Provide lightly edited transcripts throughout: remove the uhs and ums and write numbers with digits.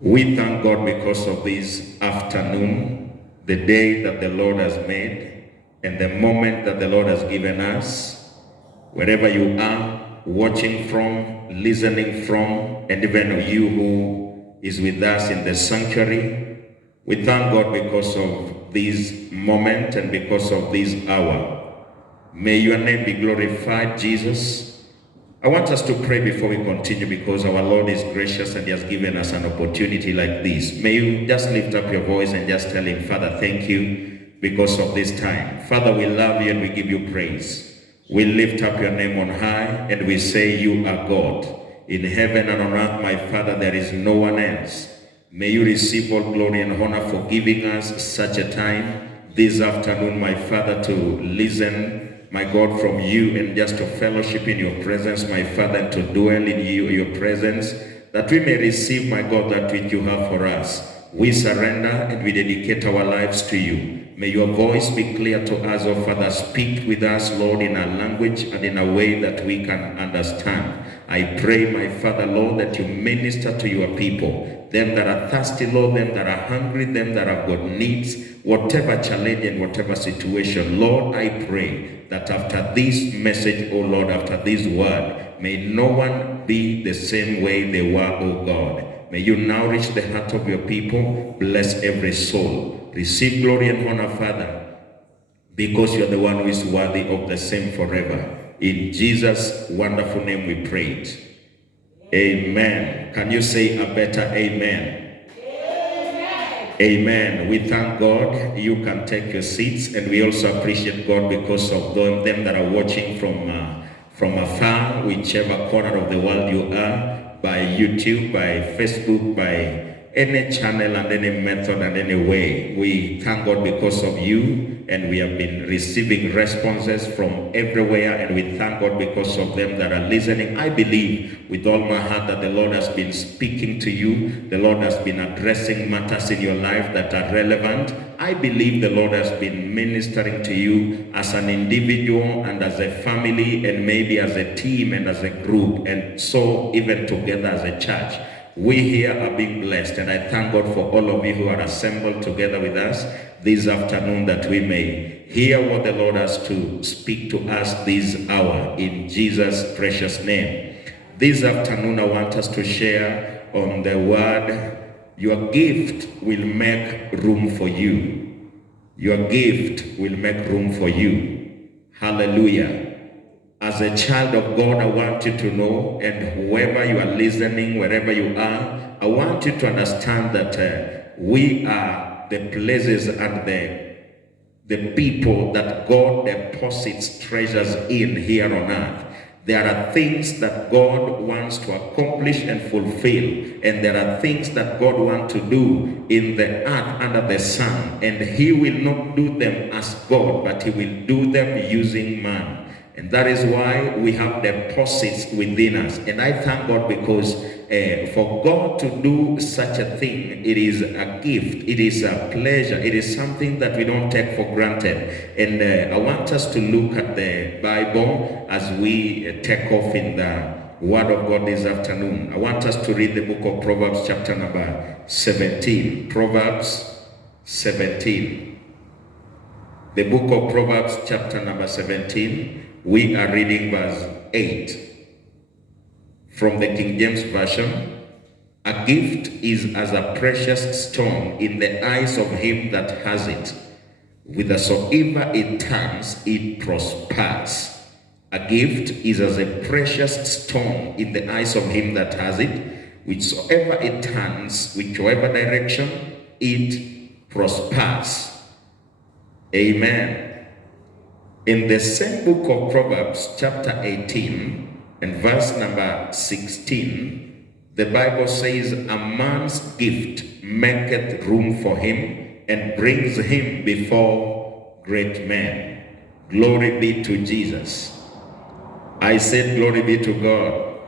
We thank God because of this afternoon, the day that the Lord has made, and the moment that the Lord has given us. Wherever you are, watching from, listening from, and even you who is with us in the sanctuary, we thank God because of this moment and because of this hour. May your name be glorified, Jesus. I want us to pray before we continue because our Lord is gracious and He has given us an opportunity like this. May you just lift up your voice and just tell Him, Father, thank you because of this time. Father, we love you and we give you praise. We lift up your name on high and we say you are God. In heaven and on earth, my Father, there is no one else. May you receive all glory and honor for giving us such a time this afternoon, my Father, to listen, my God, from you and just to fellowship in your presence, my Father, and to dwell in your presence, that we may receive, my God, that which you have for us. We surrender and we dedicate our lives to you. May your voice be clear to us, oh Father. Speak with us, Lord, in our language and in a way that we can understand. I pray, my Father, Lord, that you minister to your people, them that are thirsty, Lord, them that are hungry, them that have got needs, whatever challenge and whatever situation. Lord, I pray that after this message, oh Lord, after this word, may no one be the same way they were, oh God. May you now reach the heart of your people. Bless every soul. Receive glory and honor, Father, because you're the one who is worthy of the same forever. In Jesus' wonderful name we prayed. Amen. Can you say a better amen? Amen. Amen. We thank God. You can take your seats, and we also appreciate God because of them that are watching from afar, whichever corner of the world you are, by YouTube, by Facebook, by any channel and any method and any way. We thank God because of you, and we have been receiving responses from everywhere, and we thank God because of them that are listening. I believe with all my heart that the Lord has been speaking to you. The Lord has been addressing matters in your life that are relevant. I believe the Lord has been ministering to you as an individual and as a family and maybe as a team and as a group, and so even together as a church. We here are being blessed, and I thank God for all of you who are assembled together with us this afternoon, that we may hear what the Lord has to speak to us this hour in Jesus' precious name. This afternoon I want us to share on the word, your gift will make room for you. Your gift will make room for you. Hallelujah. As a child of God, I want you to know, and whoever you are listening, wherever you are, I want you to understand that we are the places and the people that God deposits treasures in here on earth. There are things that God wants to accomplish and fulfill, and there are things that God wants to do in the earth under the sun, and He will not do them as God, but He will do them using man. And that is why we have deposits within us. And I thank God because for God to do such a thing, it is a gift, it is a pleasure, it is something that we don't take for granted. And I want us to look at the Bible as we take off in the Word of God this afternoon. I want us to read the book of Proverbs chapter number 17. Proverbs 17. The book of Proverbs chapter number 17. We are reading verse 8 from the King James Version. A gift is as a precious stone in the eyes of him that has it. Whithersoever it turns, it prospers. A gift is as a precious stone in the eyes of him that has it. Whichsoever it turns, whichever direction, it prospers. Amen. In the same book of Proverbs, chapter 18, and verse number 16, the Bible says, a man's gift maketh room for him, and brings him before great men. Glory be to Jesus. I said, glory be to God.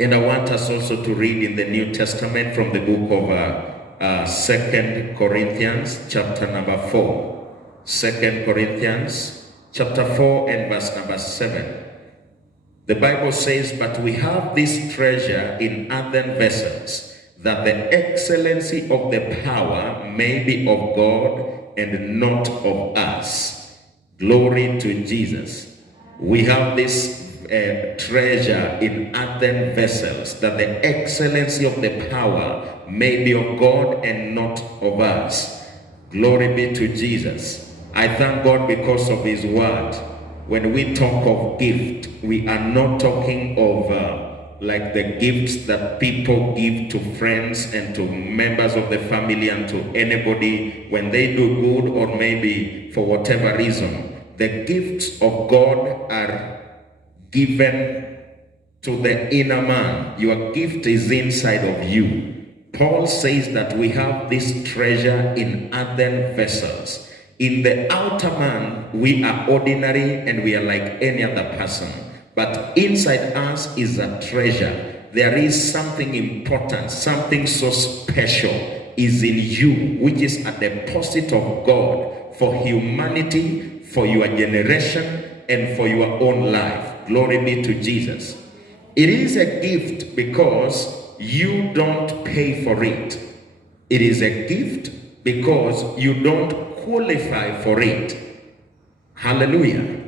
And I want us also to read in the New Testament from the book of 2 Corinthians, chapter number 4. 2 Corinthians chapter 4 and verse number 7. The Bible says, but we have this treasure in earthen vessels, that the excellency of the power may be of God and not of us. Glory to Jesus. We have this treasure in earthen vessels, that the excellency of the power may be of God and not of us. Glory be to Jesus. I thank God because of his word. When we talk of gift, we are not talking of like the gifts that people give to friends and to members of the family and to anybody when they do good or maybe for whatever reason. The gifts of God are given to the inner man. Your gift is inside of you. Paul says that we have this treasure in earthen vessels. In the outer man, we are ordinary and we are like any other person. But inside us is a treasure. There is something important, something so special is in you, which is a deposit of God for humanity, for your generation, and for your own life. Glory be to Jesus. It is a gift because you don't pay for it. It is a gift because you don't qualify for it. Hallelujah.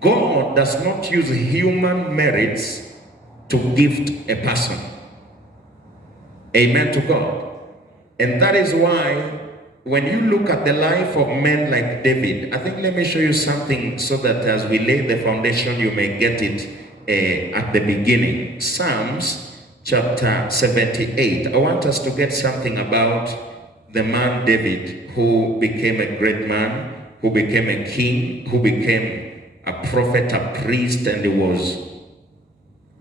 God does not use human merits to gift a person. Amen to God. And that is why when you look at the life of men like David, I think let me show you something so that as we lay the foundation, you may get it at the beginning. Psalms chapter 78. I want us to get something about the man David, who became a great man, who became a king, who became a prophet, a priest, and he was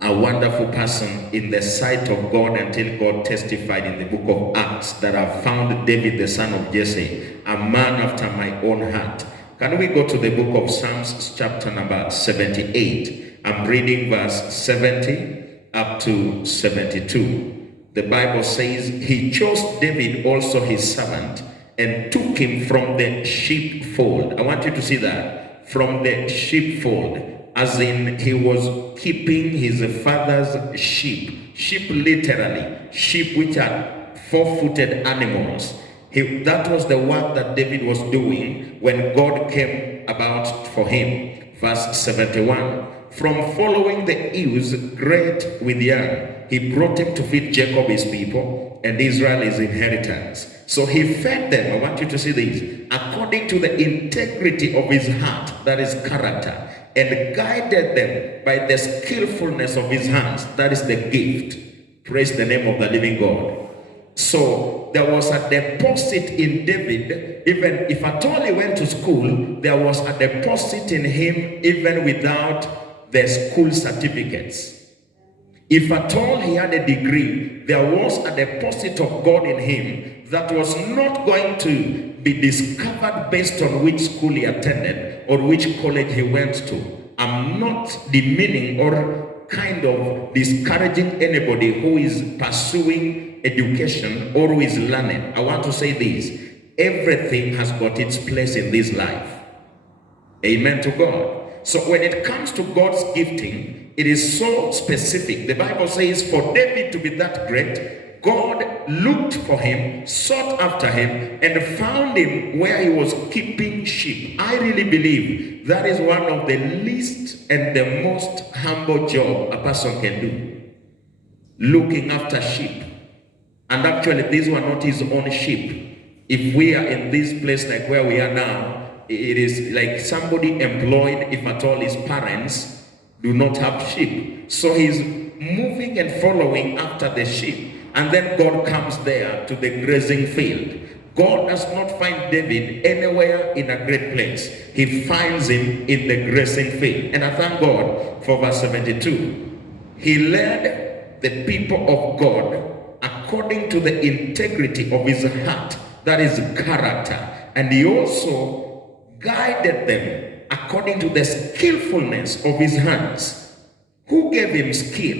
a wonderful person in the sight of God until God testified in the book of Acts that I found David the son of Jesse, a man after my own heart. Can we go to the book of Psalms chapter number 78? I'm reading verse 70 up to 72. The Bible says, he chose David also his servant and took him from the sheepfold. I want you to see that. From the sheepfold, as in he was keeping his father's sheep. Sheep literally, sheep which are four-footed animals. That was the work that David was doing when God came about for him. Verse 71. From following the ewes great with young, he brought him to feed Jacob his people and Israel his inheritance. So he fed them, I want you to see this, according to the integrity of his heart, that is character, and guided them by the skillfulness of his hands, that is the gift. Praise the name of the living God. So there was a deposit in David, even if at all he went to school, there was a deposit in him even without the school certificates. If at all he had a degree, there was a deposit of God in him that was not going to be discovered based on which school he attended or which college he went to. I'm not demeaning or kind of discouraging anybody who is pursuing education or who is learning. I want to say this. Everything has got its place in this life. Amen to God. So when it comes to God's gifting, it is so specific. The Bible says for David to be that great, God looked for him, sought after him, and found him where he was keeping sheep. I really believe that is one of the least and the most humble job a person can do. Looking after sheep. And actually, these were not his own sheep. If we are in this place like where we are now, it is like somebody employed, if at all his parents do not have sheep. So he's moving and following after the sheep. And then God comes there to the grazing field. God does not find David anywhere in a great place. He finds him in the grazing field. And I thank God for verse 72. He led the people of God according to the integrity of his heart, that is character. And he also guided them according to the skillfulness of his hands. Who gave him skill?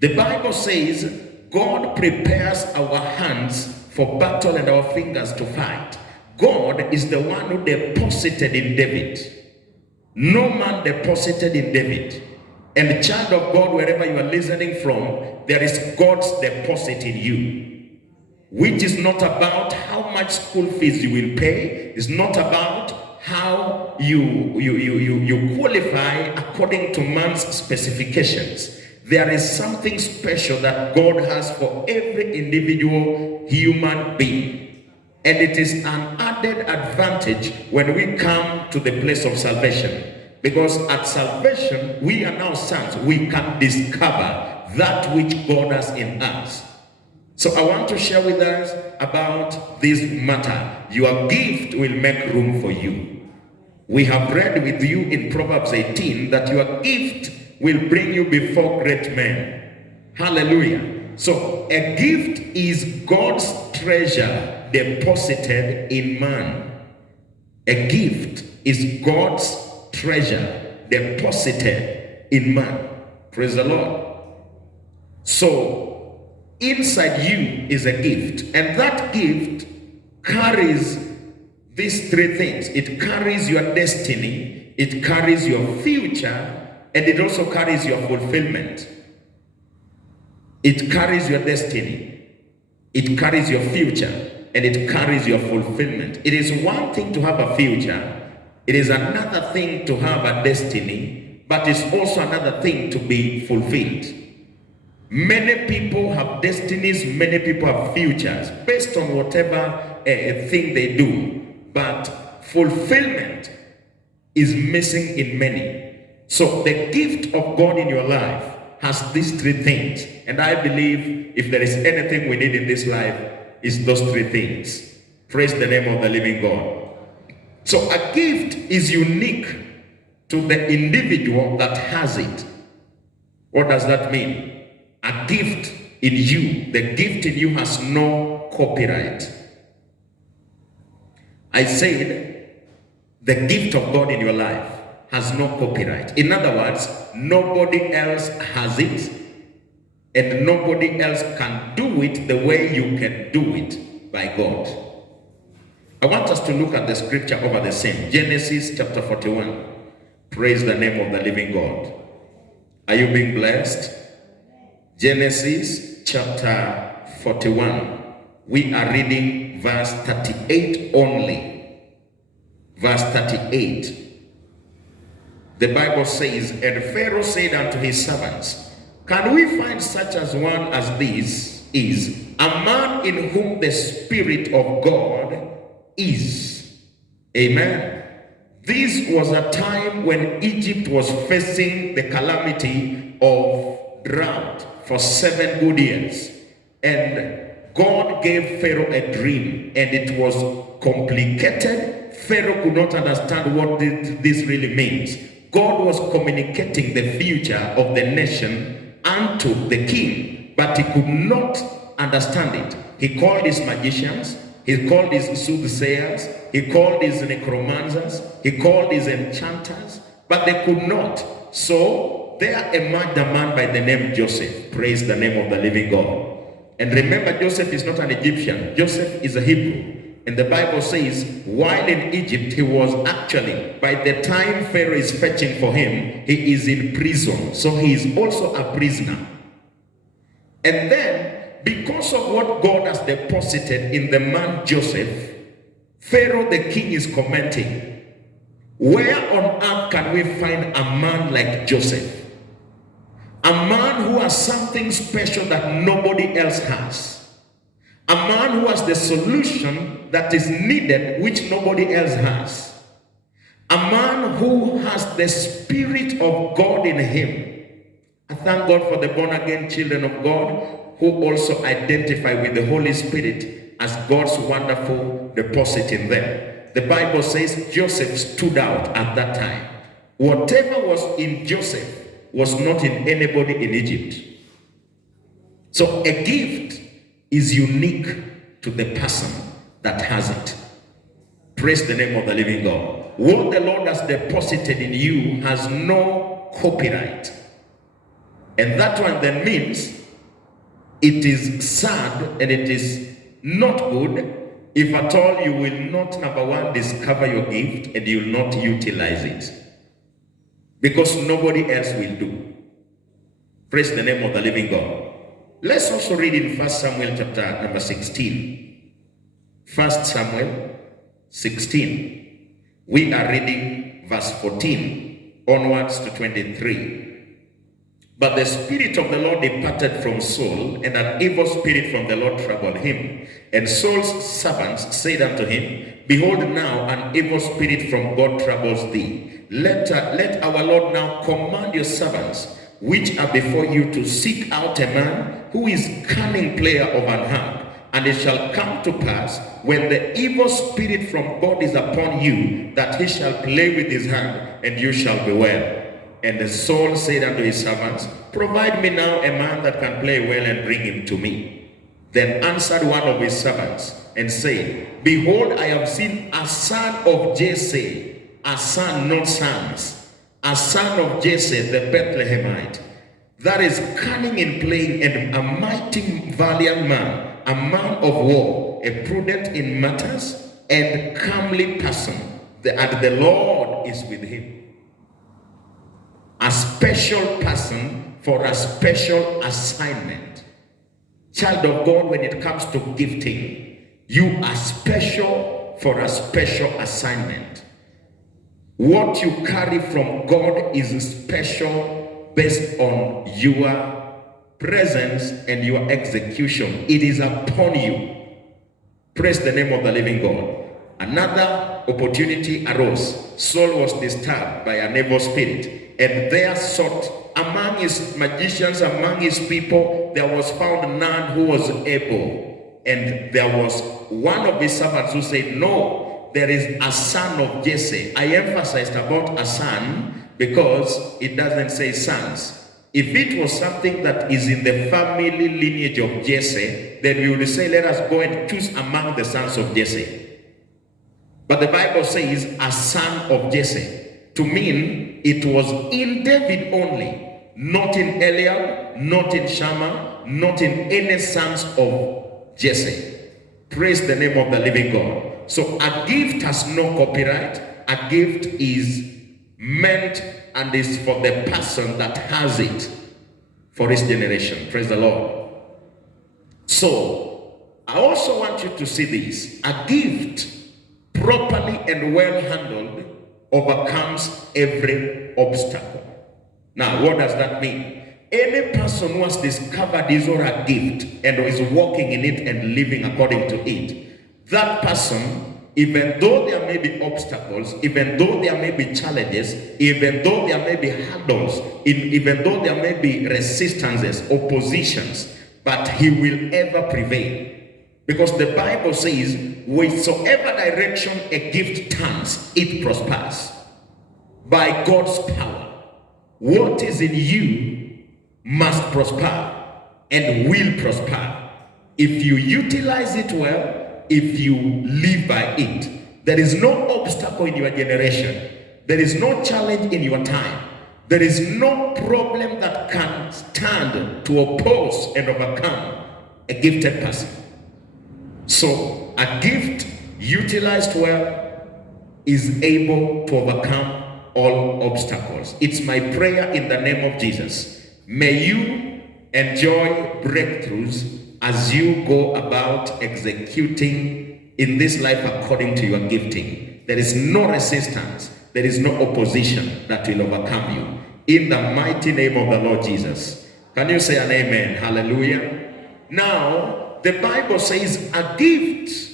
The Bible says God prepares our hands for battle and our fingers to fight. God is the one who deposited in David. No man deposited in David. And child of God, wherever you are listening from, there is God's deposit in you, which is not about how much school fees you will pay. It's not about how you qualify according to man's specifications. There is something special that God has for every individual human being. And it is an added advantage when we come to the place of salvation. Because at salvation, we are now sons. We can discover that which God has in us. So I want to share with us about this matter. Your gift will make room for you. We have read with you in Proverbs 18 that your gift will bring you before great men. Hallelujah. So a gift is God's treasure deposited in man. A gift is God's treasure deposited in man. Praise the Lord. So inside you is a gift, and that gift carries these three things. It carries your destiny, it carries your future, and it also carries your fulfillment. It carries your destiny, it carries your future, and it carries your fulfillment. It is one thing to have a future, it is another thing to have a destiny, but it's also another thing to be fulfilled. Many people have destinies, many people have futures based on whatever thing they do, but fulfillment is missing in many. So the gift of God in your life has these three things, and I believe if there is anything we need in this life, it's those three things. Praise the name of the living God. So a gift is unique to the individual that has it. What does that mean? A gift in you, the gift in you has no copyright. I said the gift of God in your life has no copyright. In other words, nobody else has it, and nobody else can do it the way you can do it by God. I want us to look at the scripture over the same. Genesis chapter 41. Praise the name of the living God. Are you being blessed? Genesis chapter 41. We are reading verse 38 only. Verse 38. The Bible says, and Pharaoh said unto his servants, can we find such as one as this is, a man in whom the Spirit of God is? Amen. This was a time when Egypt was facing the calamity of drought for 7 good years. And God gave Pharaoh a dream, and it was complicated. Pharaoh could not understand what this really means. God was communicating the future of the nation unto the king, but he could not understand it. He called his magicians, he called his soothsayers, he called his necromancers, he called his enchanters, but they could not. So there emerged a man by the name Joseph. Praise the name of the living God. And remember, Joseph is not an Egyptian. Joseph is a Hebrew. And the Bible says, while in Egypt, he was actually, by the time Pharaoh is fetching for him, he is in prison. So he is also a prisoner. And then, because of what God has deposited in the man Joseph, Pharaoh the king is commenting, where on earth can we find a man like Joseph? A man who has something special that nobody else has. A man who has the solution that is needed which nobody else has. A man who has the Spirit of God in him. I thank God for the born-again children of God who also identify with the Holy Spirit as God's wonderful deposit in them. The Bible says Joseph stood out at that time. Whatever was in Joseph was not in anybody in Egypt. So a gift is unique to the person that has it. Praise the name of the living God. What the Lord has deposited in you has no copyright. And that one then means it is sad and it is not good if at all you will not, number one, discover your gift and you will not utilize it. Because nobody else will do. Praise the name of the living God. Let's also read in 1 Samuel chapter number 16. 1 Samuel 16. We are reading verse 14 onwards to 23. But the Spirit of the Lord departed from Saul, and an evil spirit from the Lord troubled him. And Saul's servants said unto him, Behold, now an evil spirit from God troubles thee. Let our Lord now command your servants, which are before you, to seek out a man who is cunning player of an harp. And it shall come to pass, when the evil spirit from God is upon you, that he shall play with his hand, and you shall be well. And Saul said unto his servants, Provide me now a man that can play well, and bring him to me. Then answered one of his servants, and said, Behold, I have seen a son of Jesse, a son, not sons, a son of Jesse the Bethlehemite, that is cunning in playing, and a mighty valiant man, a man of war, a prudent in matters, and comely person, and the Lord is with him. A special person for a special assignment. Child of God, when it comes to gifting, you are special for a special assignment. What you carry from God is special based on your presence and your execution. It is upon you. Praise the name of the living God. Another opportunity arose. Saul was disturbed by an evil spirit, and there sought among his magicians, among his people, there was found none who was able. And there was one of his servants who said, No, there is a son of Jesse. I emphasized about a son because it doesn't say sons. If it was something that is in the family lineage of Jesse, then we would say, let us go and choose among the sons of Jesse. But the Bible says a son of Jesse, to mean it was in David only, not in Eliab, not in Shammah, not in any sons of Jesse. Praise the name of the living God. So a gift has no copyright. A gift is meant and is for the person that has it for his generation. Praise the Lord. So I also want you to see this. A gift properly and well handled overcomes every obstacle. Now, what does that mean? Any person who has discovered his or her gift and is walking in it and living according to it, that person, even though there may be obstacles, even though there may be challenges, even though there may be hurdles, even though there may be resistances, oppositions, but he will ever prevail. Because the Bible says, whatsoever direction a gift turns, it prospers. By God's power, what is in you must prosper and will prosper. If you utilize it well, if you live by it, there is no obstacle in your generation. There is no challenge in your time. There is no problem that can stand to oppose and overcome a gifted person. So a gift utilized well is able to overcome all obstacles. It's my prayer in the name of Jesus. May you enjoy breakthroughs as you go about executing in this life according to your gifting. There is no resistance. There is no opposition that will overcome you. In the mighty name of the Lord Jesus. Can you say an amen? Hallelujah. Now, the Bible says a gift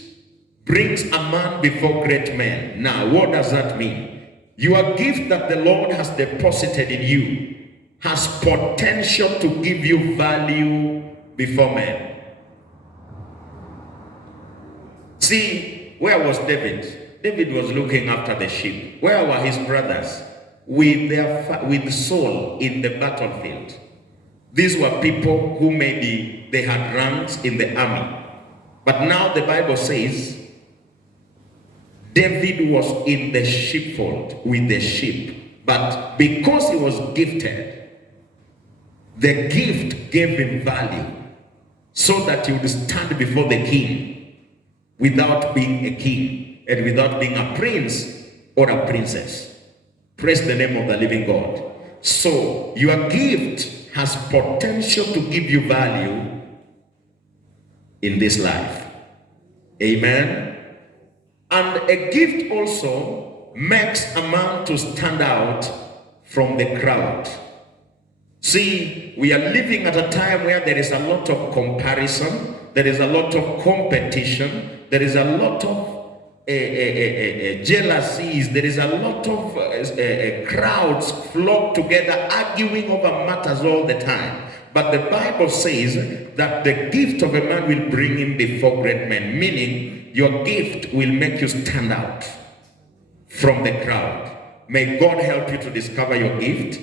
brings a man before great men. Now, what does that mean? Your gift that the Lord has deposited in you has potential to give you value before men. See, where was David? David was looking after the sheep. Where were his brothers? With Saul in the battlefield. These were people who maybe they had ranks in the army. But now the Bible says David was in the sheepfold with the sheep. But because he was gifted, the gift gave him value so that he would stand before the king without being a king and without being a prince or a princess. Praise the name of the living God. So your gift has potential to give you value in this life. Amen. And a gift also makes a man to stand out from the crowd. See, we are living at a time where there is a lot of comparison, there is a lot of competition, there is a lot of jealousies, there is a lot of crowds flock together arguing over matters all the time. But the Bible says that the gift of a man will bring him before great men, meaning your gift will make you stand out from the crowd. May God help you to discover your gift,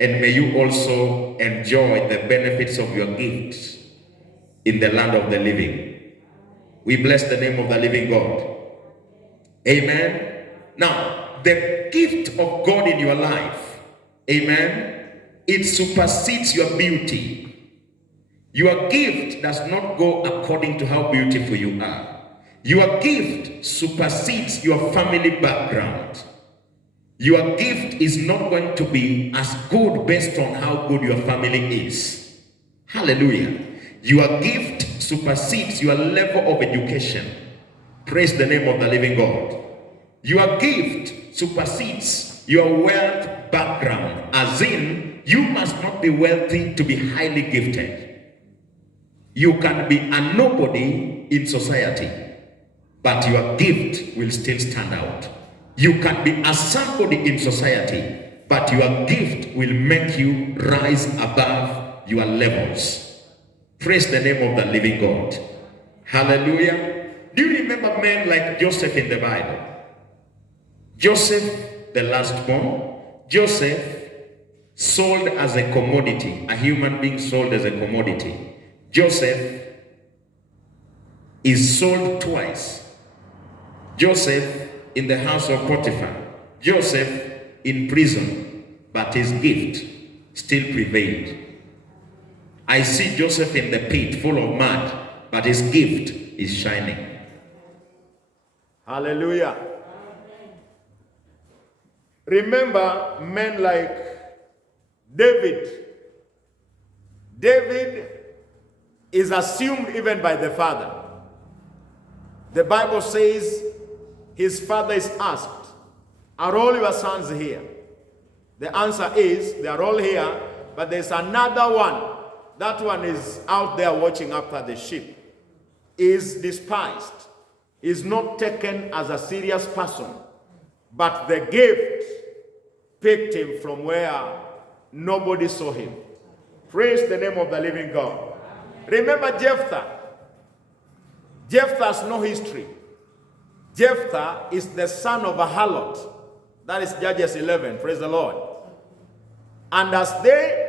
and may you also enjoy the benefits of your gifts in the land of the living. We bless the name of the living God. Amen. Now, the gift of God in your life, amen, it supersedes your beauty. Your gift does not go according to how beautiful you are. Your gift supersedes your family background. Your gift is not going to be as good based on how good your family is. Hallelujah. Your gift supersedes your level of education. Praise the name of the living God. Your gift supersedes your wealth background, as in, you must not be wealthy to be highly gifted. You can be a nobody in society, but your gift will still stand out. You can be a somebody in society, but your gift will make you rise above your levels. Praise the name of the living God. Hallelujah. Do you remember men like Joseph in the Bible? Joseph, the last born. Joseph sold as a commodity, a human being sold as a commodity. Joseph is sold twice. Joseph in the house of Potiphar. Joseph in prison, but his gift still prevailed. I see Joseph in the pit full of mud, but his gift is shining. Hallelujah. Remember men like David. David is assumed even by the father. The Bible says his father is asked, are all your sons here? The answer is, they are all here, but there's another one. That one is out there watching after the sheep. Is despised. Is not taken as a serious person. But the gift picked him from where nobody saw him. Praise the name of the living God. Remember Jephthah. Jephthah has no history. Jephthah is the son of a harlot. That is Judges 11. Praise the Lord. And as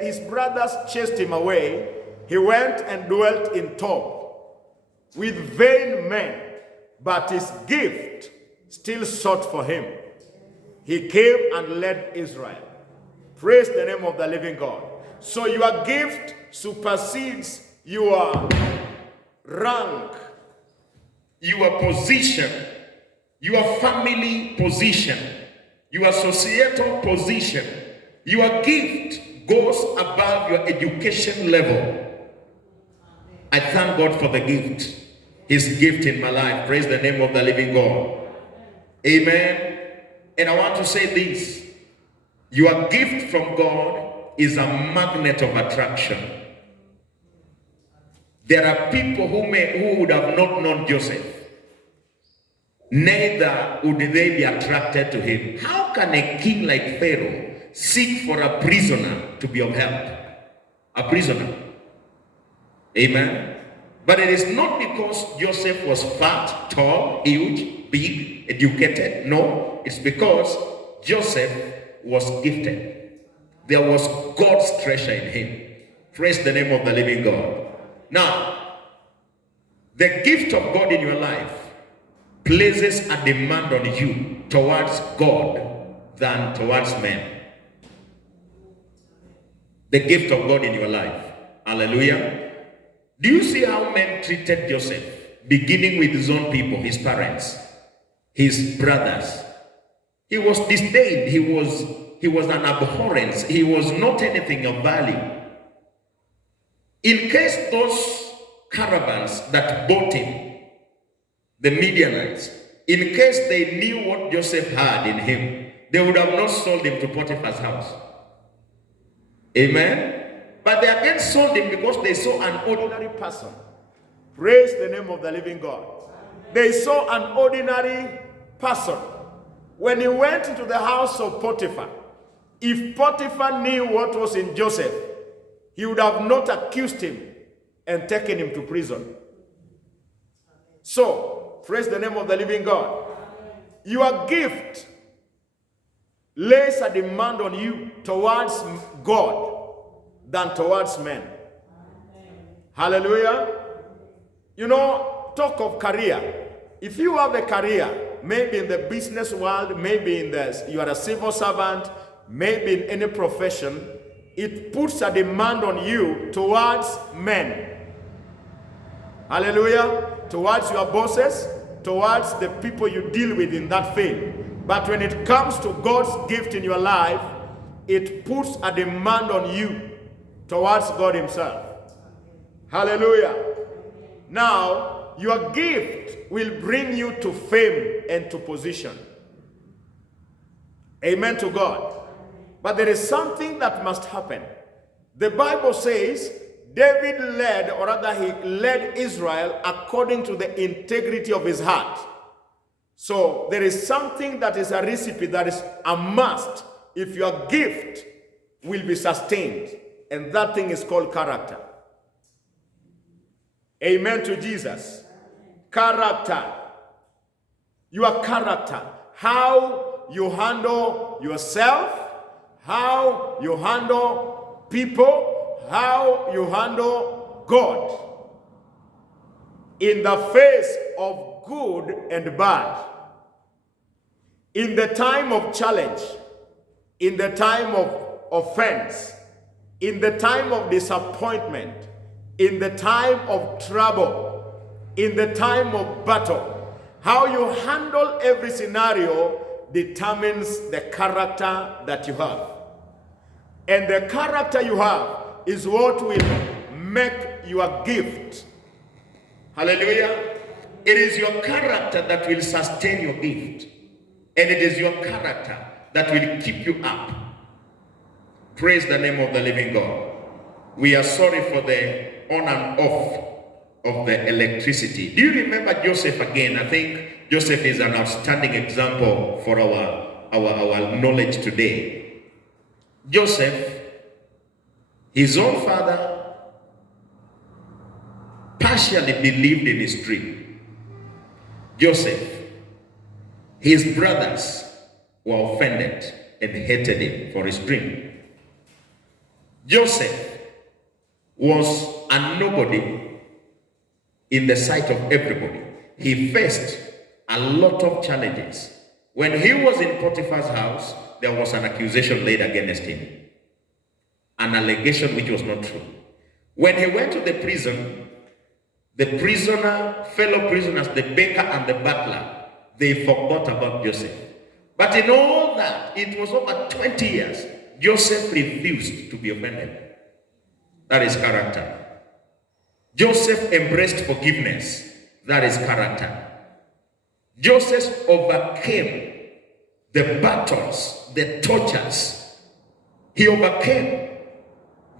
his brothers chased him away, he went and dwelt in Tob with vain men, but his gift still sought for him. He came and led Israel. Praise the name of the living God. So your gift supersedes your rank, your position, your family position, your societal position. Your gift goes above your education level. I thank God for the gift, his gift in my life. Praise the name of the living God. Amen. And I want to say this. Your gift from God is a magnet of attraction. There are people who would have not known Joseph. Neither would they be attracted to him. How can a king like Pharaoh seek for a prisoner to be of help? A prisoner. Amen. But it is not because Joseph was fat, tall, huge, big, educated. No, it's because Joseph was gifted. There was God's treasure in him. Praise the name of the living God. Now, the gift of God in your life places a demand on you towards God than towards men. The gift of God in your life. Hallelujah. Do you see how men treated Joseph? Beginning with his own people, his parents, his brothers. He was disdained. He was an abhorrence. He was not anything of value. In case those caravans that bought him, the Midianites, in case they knew what Joseph had in him, they would have not sold him to Potiphar's house. Amen? But they again sold him because they saw an ordinary person. Praise the name of the living God. They saw an ordinary person. When he went into the house of Potiphar, if Potiphar knew what was in Joseph, he would have not accused him and taken him to prison. So, praise the name of the living God. Your gift lays a demand on you towards God than towards men. Hallelujah. You know, talk of career. If you have a career, maybe in the business world, maybe you are a civil servant, maybe in any profession, it puts a demand on you towards men. Hallelujah. Towards your bosses, towards the people you deal with in that field. But when it comes to God's gift in your life, it puts a demand on you towards God himself. Hallelujah. Now, your gift will bring you to fame and to position. Amen to God. But there is something that must happen. The Bible says David led, or rather he led Israel according to the integrity of his heart. So there is something that is a recipe that is a must if your gift will be sustained. And that thing is called character. Amen to Jesus. Character. Your character. How you handle yourself, how you handle people, how you handle God. In the face of good and bad. In the time of challenge. In the time of offense. In the time of disappointment. In the time of trouble. In the time of battle. How you handle every scenario determines the character that you have. And the character you have is what will make your gift. Hallelujah. It is your character that will sustain your gift. And it is your character that will keep you up. Praise the name of the living God. We are sorry for the on and off of the electricity. Do you remember Joseph again? I think Joseph is an outstanding example for our knowledge today. Joseph, his own father, partially believed in his dream. Joseph, his brothers were offended and hated him for his dream. Joseph was a nobody in the sight of everybody. He faced a lot of challenges. When he was in Potiphar's house, there was an accusation laid against him. An allegation which was not true. When he went to the prison, the fellow prisoners, the baker and the butler, they forgot about Joseph. But in all that, it was over 20 years, Joseph refused to be offended. That is character. Joseph embraced forgiveness. That is character. Joseph overcame the battles, the tortures. He overcame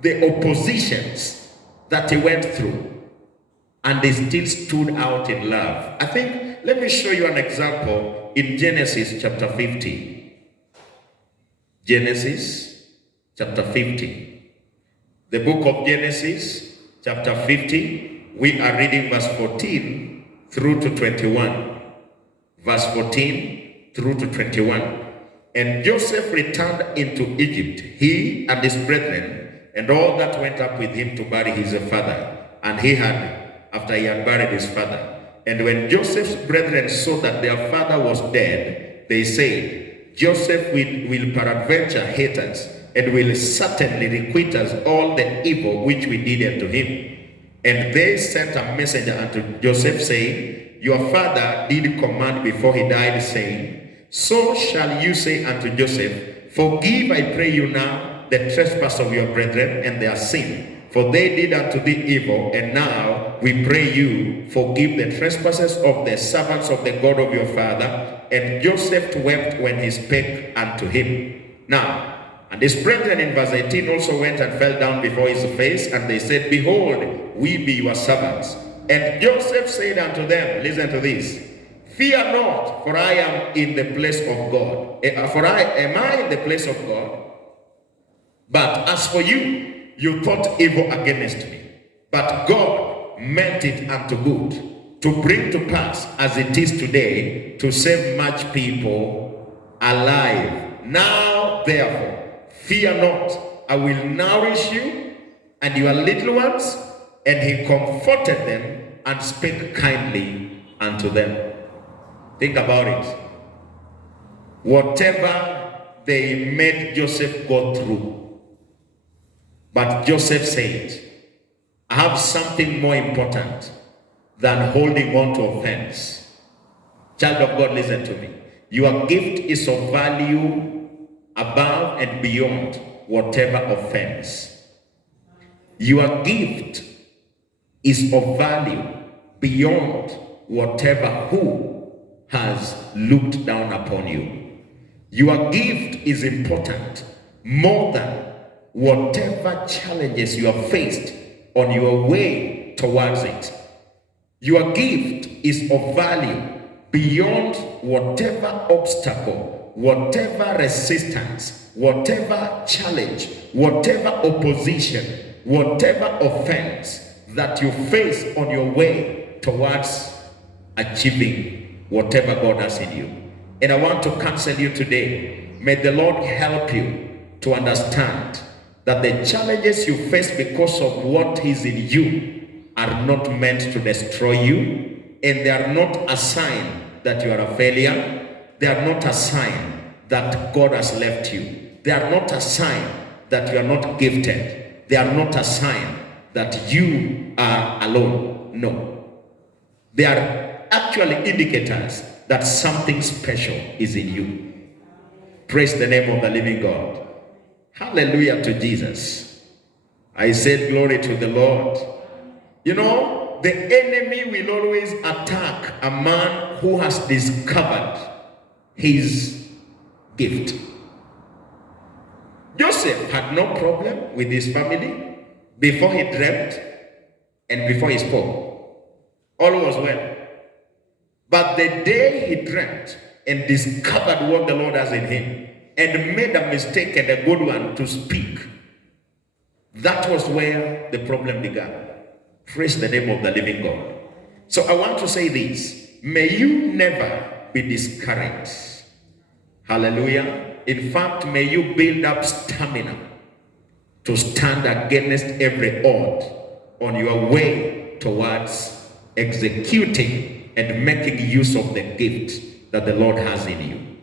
the oppositions that he went through. And they still stood out in love. I think, let me show you an example in Genesis chapter 50. Genesis chapter 50. The book of Genesis chapter 50, we are reading verse 14 through to 21. Verse 14 through to 21. And Joseph returned into Egypt, he and his brethren, and all that went up with him to bury his father. And he had, after he had buried his father. And when Joseph's brethren saw that their father was dead, they said, Joseph will peradventure hate us, and will certainly requite us all the evil which we did unto him. And they sent a messenger unto Joseph, saying, Your father did command before he died, saying, So shall you say unto Joseph, Forgive, I pray you now, the trespass of your brethren and their sin, For they did unto thee evil, and now we pray you, forgive the trespasses of the servants of the God of your father. And Joseph wept when he spake unto him. Now, and his brethren in verse 18 also went and fell down before his face, and they said, Behold, we be your servants. And Joseph said unto them, listen to this, fear not, for I am in the place of God. Am I in the place of God? But as for you, you thought evil against me. But God meant it unto good, to bring to pass as it is today, to save much people alive. Now, therefore, fear not, I will nourish you and your little ones. And he comforted them and spake kindly unto them. Think about it. Whatever they made Joseph go through, but Joseph said, I have something more important than holding on to offense. Child of God, listen to me. Your gift is of value above and beyond whatever offense. Your gift is of value beyond whatever who has looked down upon you. Your gift is important more than whatever challenges you have faced on your way towards it. Your gift is of value beyond whatever obstacle, whatever resistance, whatever challenge, whatever opposition, whatever offense that you face on your way towards achieving whatever God has in you. And I want to counsel you today. May the Lord help you to understand that the challenges you face because of what is in you are not meant to destroy you, and they are not a sign that you are a failure. They are not a sign that God has left you. They are not a sign that you are not gifted. They are not a sign that you are alone. No. They are actually indicators that something special is in you. Praise the name of the living God. Hallelujah to Jesus. I said glory to the Lord. You know, the enemy will always attack a man who has discovered his gift. Joseph had no problem with his family before he dreamt and before he spoke. All was well. But the day he dreamt and discovered what the Lord has in him and made a mistake and a good one to speak, that was where the problem began. Praise the name of the living God. So I want to say this. May you never be discouraged. Hallelujah. In fact, may you build up stamina to stand against every odd on your way towards executing and making use of the gift that the Lord has in you.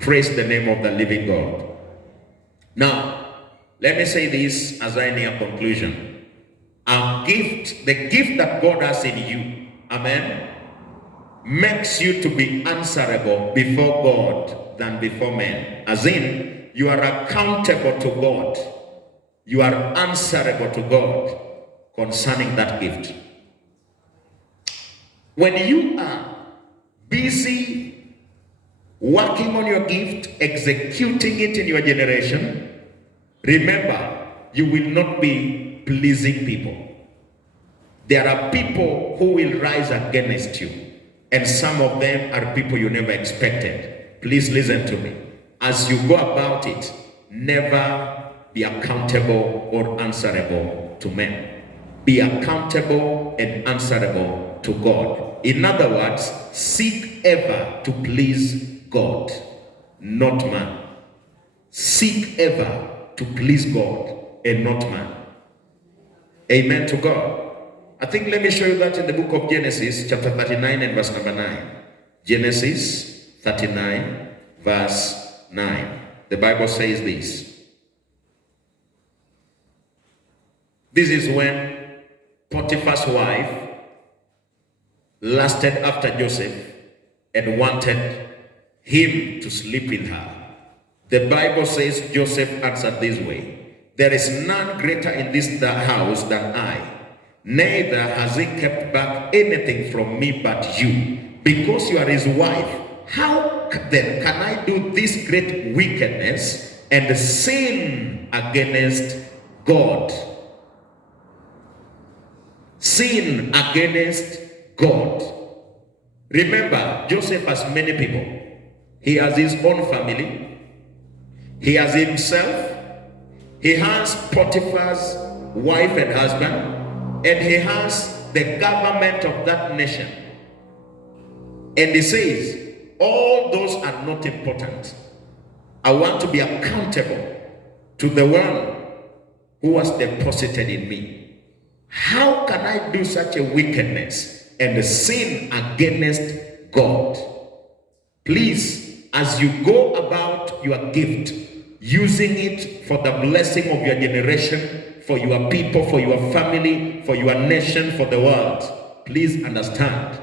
Praise the name of the living God. Now, let me say this as I near conclusion. Our gift, the gift that God has in you, amen, makes you to be answerable before God than before men. As in, you are accountable to God. You are answerable to God concerning that gift. When you are busy working on your gift, executing it in your generation, remember, you will not be pleasing people. There are people who will rise against you, and some of them are people you never expected. Please listen to me. As you go about it, never be accountable or answerable to men. Be accountable and answerable to God. In other words, seek ever to please God, not man. Seek ever to please God and not man. Amen to God. I think let me show you that in the book of Genesis, chapter 39 and verse number 9. Genesis 39, verse 9. The Bible says this. This is when Potiphar's wife lusted after Joseph and wanted him to sleep with her. The Bible says Joseph answered this way. There is none greater in this house than I. Neither has he kept back anything from me but you. Because you are his wife, how then can I do this great wickedness and sin against God? Sin against God. Remember, Joseph has many people. He has his own family. He has himself. He has Potiphar's wife and husband. And he has the government of that nation. And he says, all those are not important. I want to be accountable to the one who has deposited in me. How can I do such a wickedness and sin against God? Please, as you go about your gift, using it for the blessing of your generation, for your people, for your family, for your nation, for the world, please understand,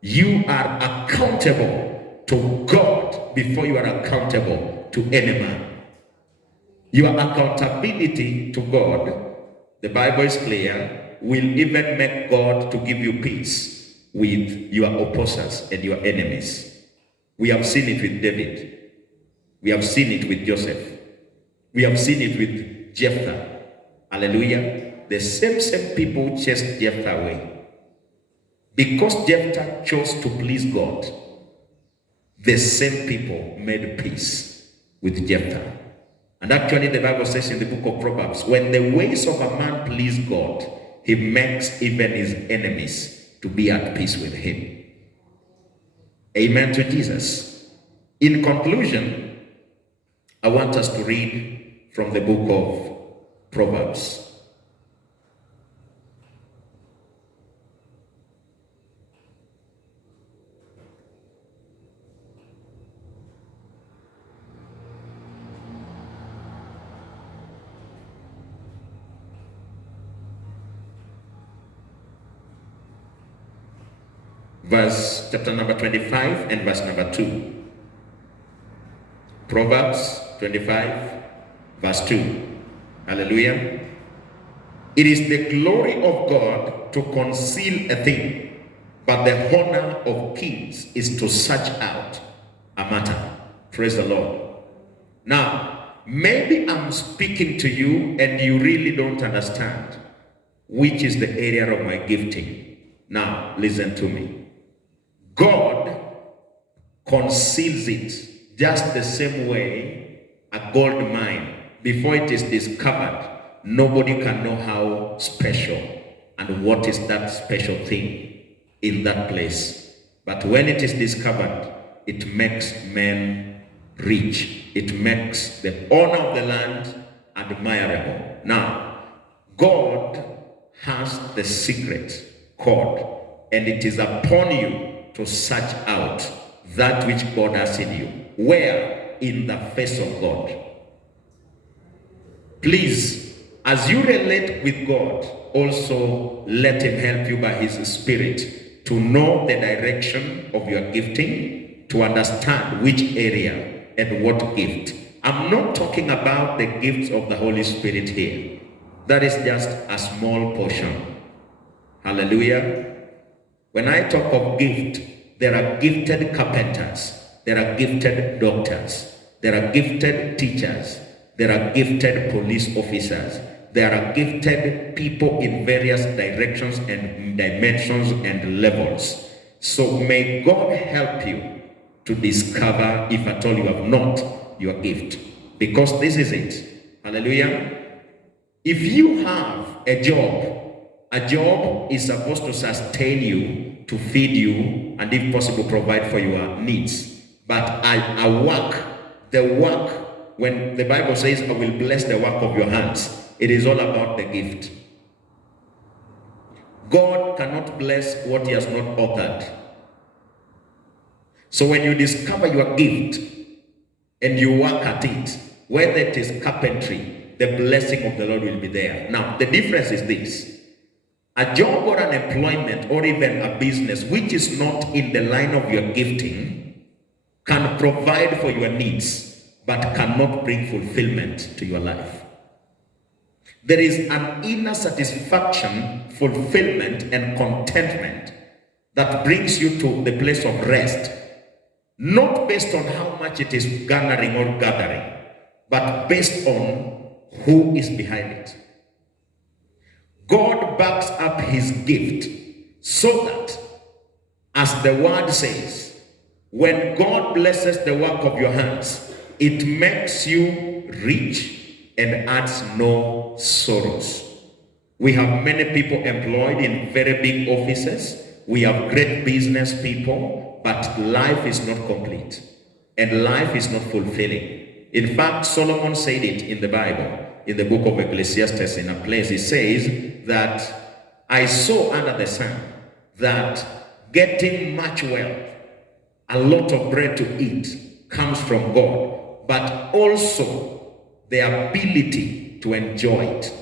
you are accountable to God before you are accountable to any man. Your accountability to God, the Bible is clear, will even make God to give you peace with your opposers and your enemies. We have seen it with David. We have seen it with Joseph. We have seen it with Jephthah. Hallelujah. The same people chased Jephthah away. Because Jephthah chose to please God, the same people made peace with Jephthah. And actually the Bible says in the book of Proverbs, when the ways of a man please God, he makes even his enemies to be at peace with him. Amen to Jesus. In conclusion, I want us to read from the book of Proverbs. Verse chapter number 25 and verse number 2. Proverbs 25 verse 2. Hallelujah. It is the glory of God to conceal a thing, but the honor of kings is to search out a matter. Praise the Lord. Now, maybe I'm speaking to you and you really don't understand which is the area of my gifting. Now, listen to me. God conceals it just the same way a gold mine, before it is discovered, nobody can know how special and what is that special thing in that place. But when it is discovered, it makes men rich. It makes the owner of the land admirable. Now, God has the secret code, and it is upon you to search out that which God has in you. Where? In the face of God. Please, as you relate with God, also let him help you by his Spirit to know the direction of your gifting, to understand which area and what gift. I'm not talking about the gifts of the Holy Spirit here. That is just a small portion. Hallelujah. When I talk of gift, there are gifted carpenters, there are gifted doctors, there are gifted teachers, there are gifted police officers, there are gifted people in various directions and dimensions and levels. So may God help you to discover, if at all you have not, your gift. Because this is it. Hallelujah. If you have a job is supposed to sustain you, to feed you, and if possible provide for your needs. But the work, when the Bible says, I will bless the work of your hands, it is all about the gift. God cannot bless what he has not authored. So when you discover your gift and you work at it, whether it is carpentry, the blessing of the Lord will be there. Now, the difference is this. A job or an employment or even a business which is not in the line of your gifting can provide for your needs but cannot bring fulfillment to your life. There is an inner satisfaction, fulfillment, and contentment that brings you to the place of rest, not based on how much it is garnering or gathering, but based on who is behind it. God backs up his gift so that, as the word says, when God blesses the work of your hands, it makes you rich and adds no sorrows. We have many people employed in very big offices. We have great business people, but life is not complete and life is not fulfilling. In fact, Solomon said it in the Bible, in the book of Ecclesiastes, in a place. He says that I saw under the sun that getting much wealth, a lot of bread to eat, comes from God, but also the ability to enjoy it.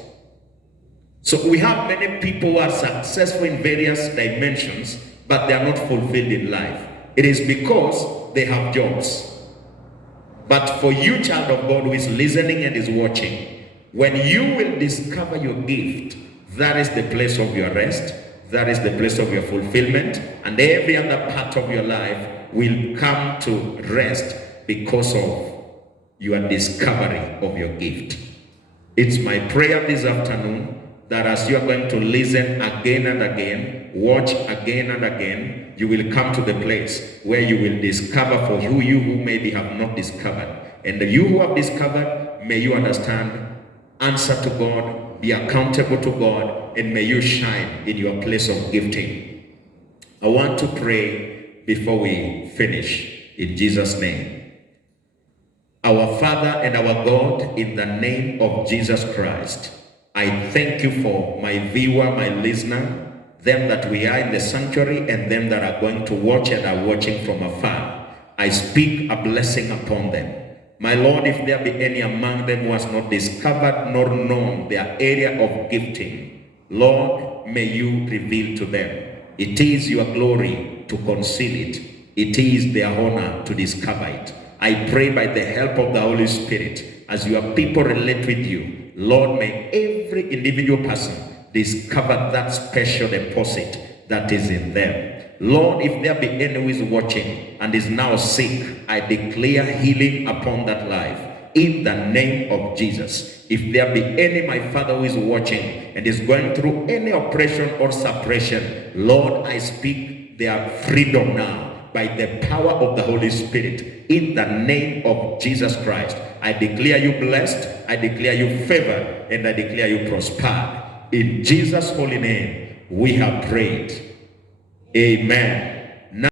So we have many people who are successful in various dimensions, but they are not fulfilled in life. It is because they have jobs. But for you, child of God, who is listening and is watching, when you will discover your gift, that is the place of your rest, that is the place of your fulfillment, and every other part of your life will come to rest because of your discovery of your gift. It's my prayer this afternoon that as you are going to listen again and again, watch again and again, you will come to the place where you will discover for you who maybe have not discovered. And you who have discovered, may you understand, answer to God, be accountable to God, and may you shine in your place of gifting. I want to pray before we finish in Jesus' name. Our Father and our God, in the name of Jesus Christ, I thank you for my viewer, my listener, them that we are in the sanctuary and them that are going to watch and are watching from afar. I speak a blessing upon them. My Lord, if there be any among them who has not discovered nor known their area of gifting, Lord, may you reveal to them. It is your glory to conceal it. It is their honor to discover it. I pray by the help of the Holy Spirit, as your people relate with you, Lord, may every individual person discover that special deposit that is in them. Lord, if there be any who is watching and is now sick, I declare healing upon that life in the name of Jesus. If there be any, my Father, who is watching and is going through any oppression or suppression, Lord, I speak their freedom now by the power of the Holy Spirit in the name of Jesus Christ. I declare you blessed, I declare you favored, and I declare you prospered. In Jesus' holy name, we have prayed. Amen.